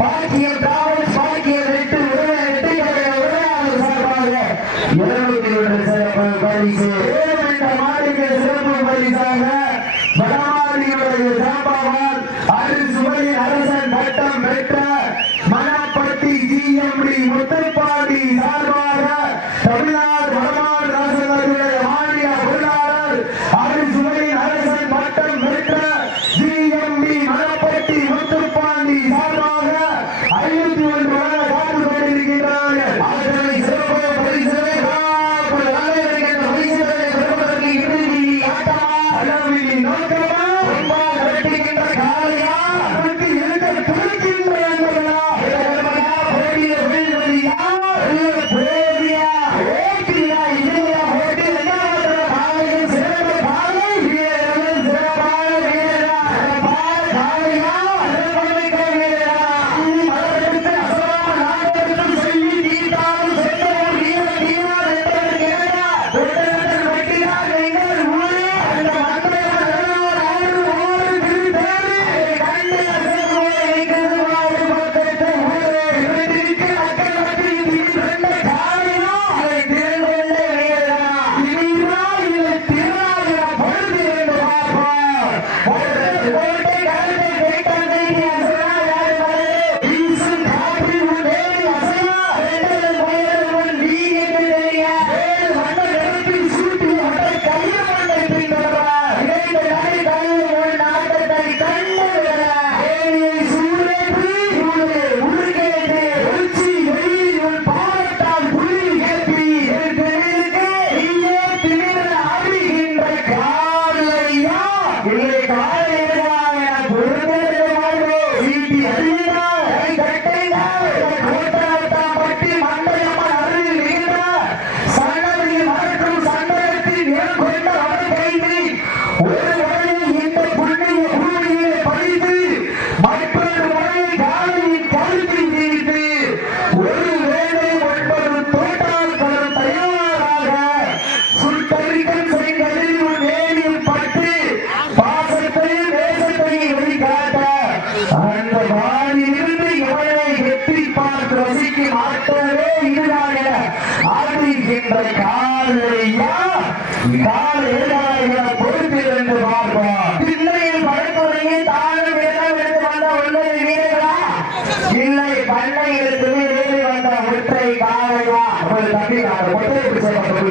மையர் வழங்கி நாங்கள் கொட்டை செய்யப்பட்ட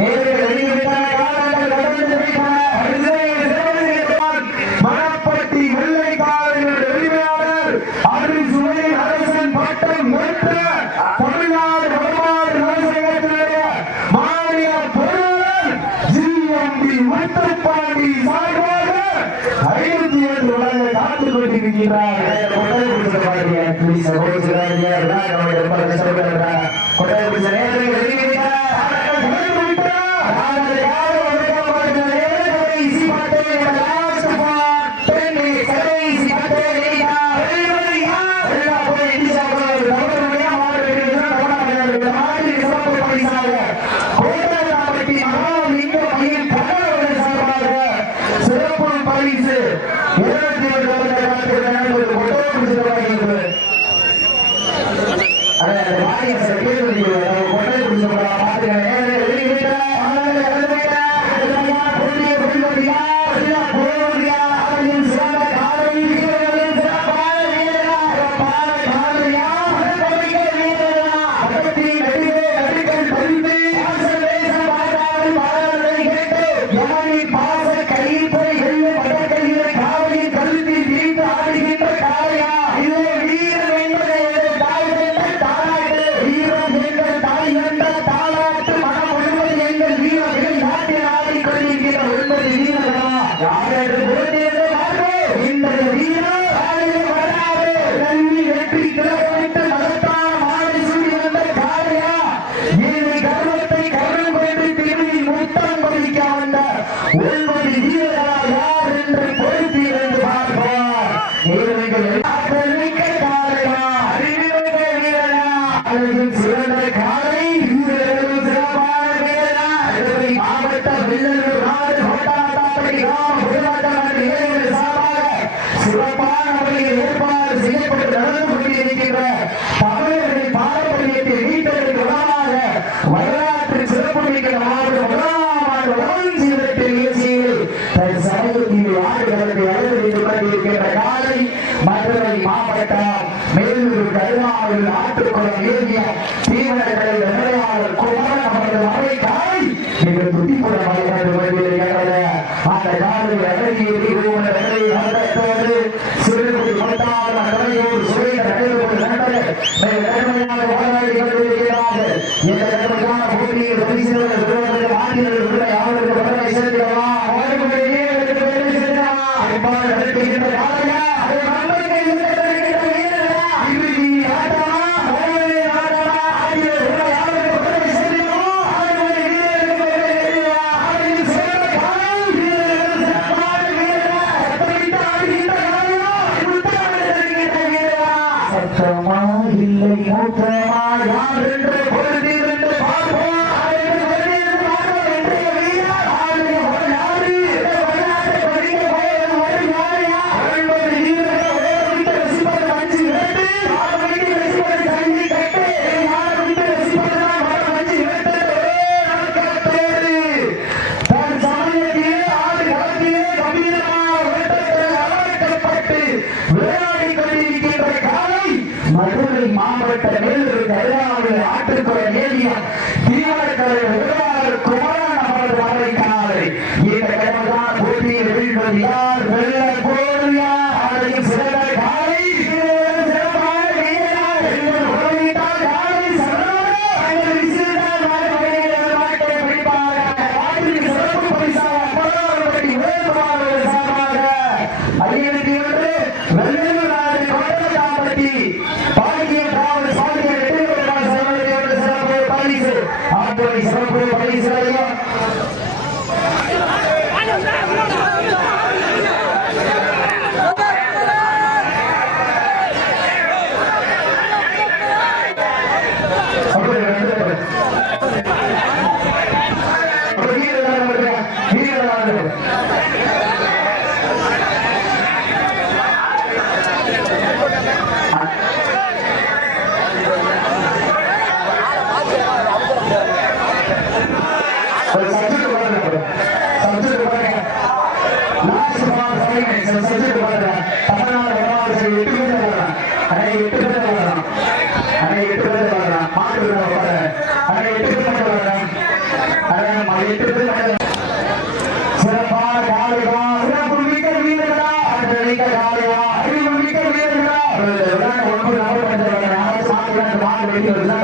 முதலில் சகோதரி தனது சமையல் தீவு யாருக்கு அழைத்து கொண்டிருக்கின்ற காலை மதுரை மாவட்டம் மேலூர் கருணாவில் ஆற்றுக்குளம் ஏறிய தீவிரக்கலை நிலையாளர் குமாரன் அவர்கள் அவை உள்ள யாரும் Good.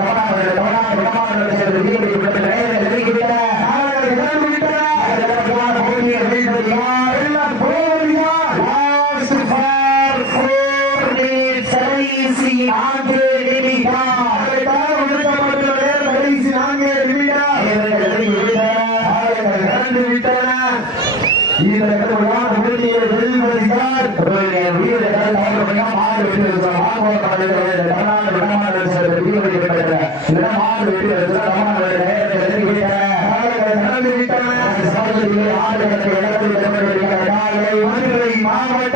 உங்களுடைய வீரர்கள் மாடு வெற்றி மாணவ கலைஞர்கள் தமிழ்நாடு விடமாடு வீரர்கள் கிடைத்த இடமாடு வெற்றி தமிழ்நாடு மாவட்ட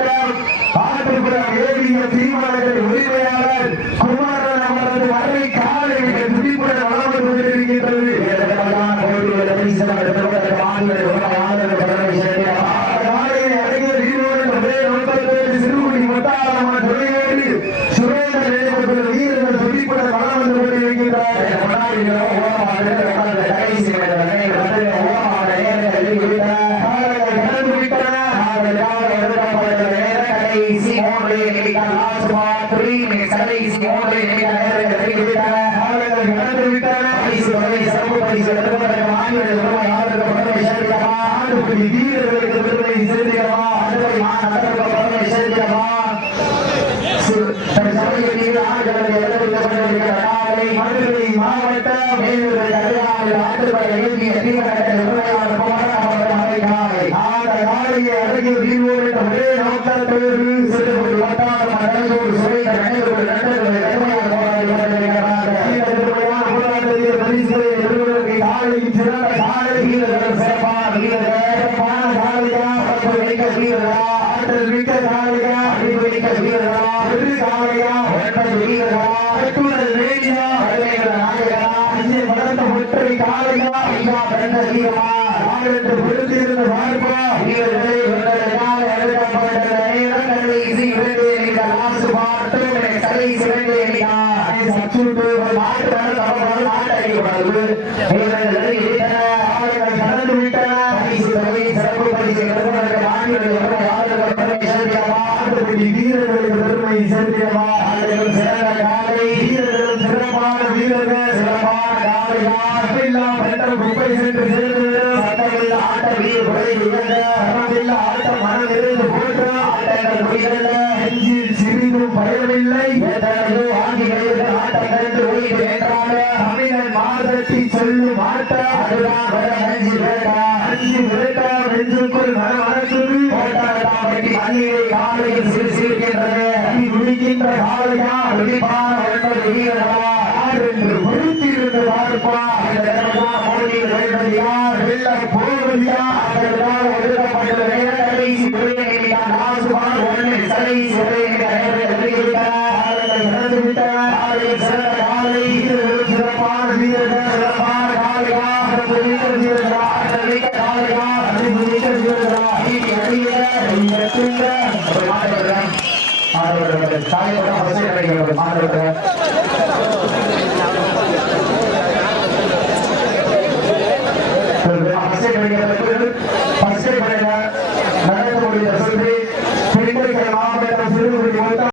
porque mi vida சத்து மாற்று தரப்படும் ஆட்டை கொடுக்குறோம்